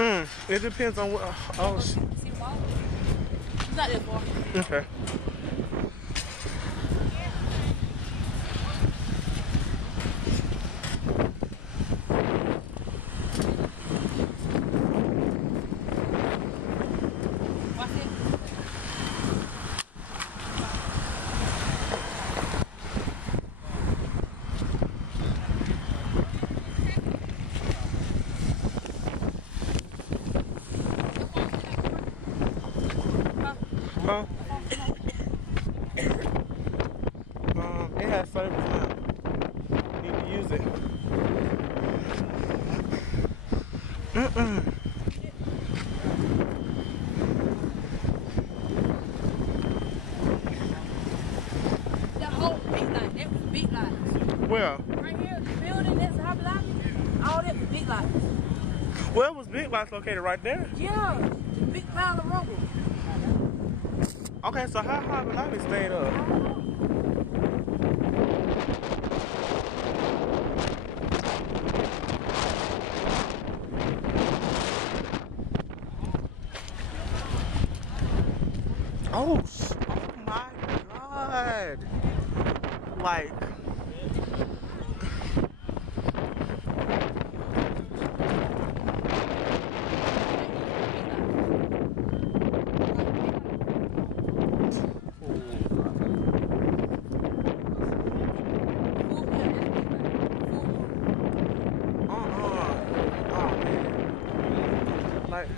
It depends on what. Oh, It's not that far. okay. Watch it. Huh? It has service now. Need to use it. That whole big light, that was big lights. Well, Right here, the building that's Hobby Lobby, all that was big lights. well, it was Big Lots located right there. Yeah, big pile of rubble. Okay, so how Hobby Lobby stayed up? Oh my God. Like, oh man. Like,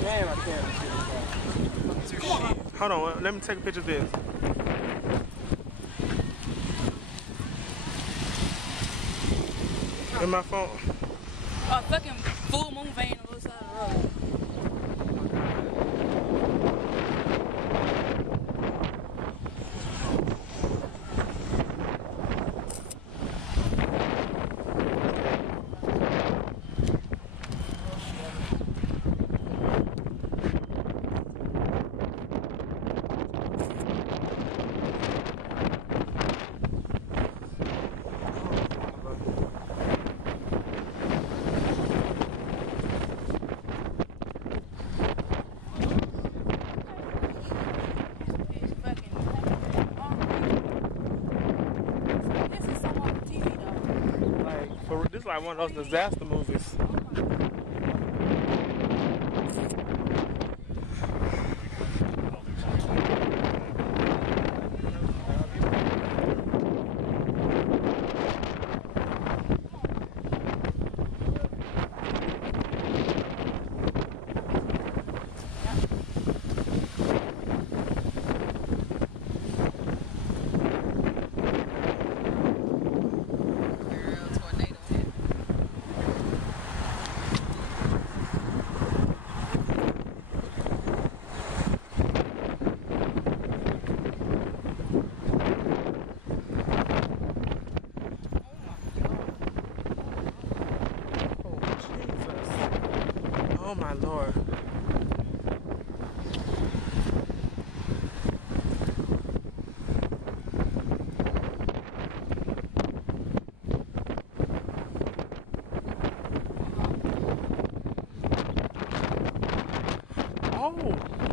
Damn, I can't. hold on, let me take a picture of this. In my phone. A fucking full moon vein on the other side of the road. It's fucking. This is some on TV though. Like, for this is like one of those disaster movies. Oh my Lord. Oh.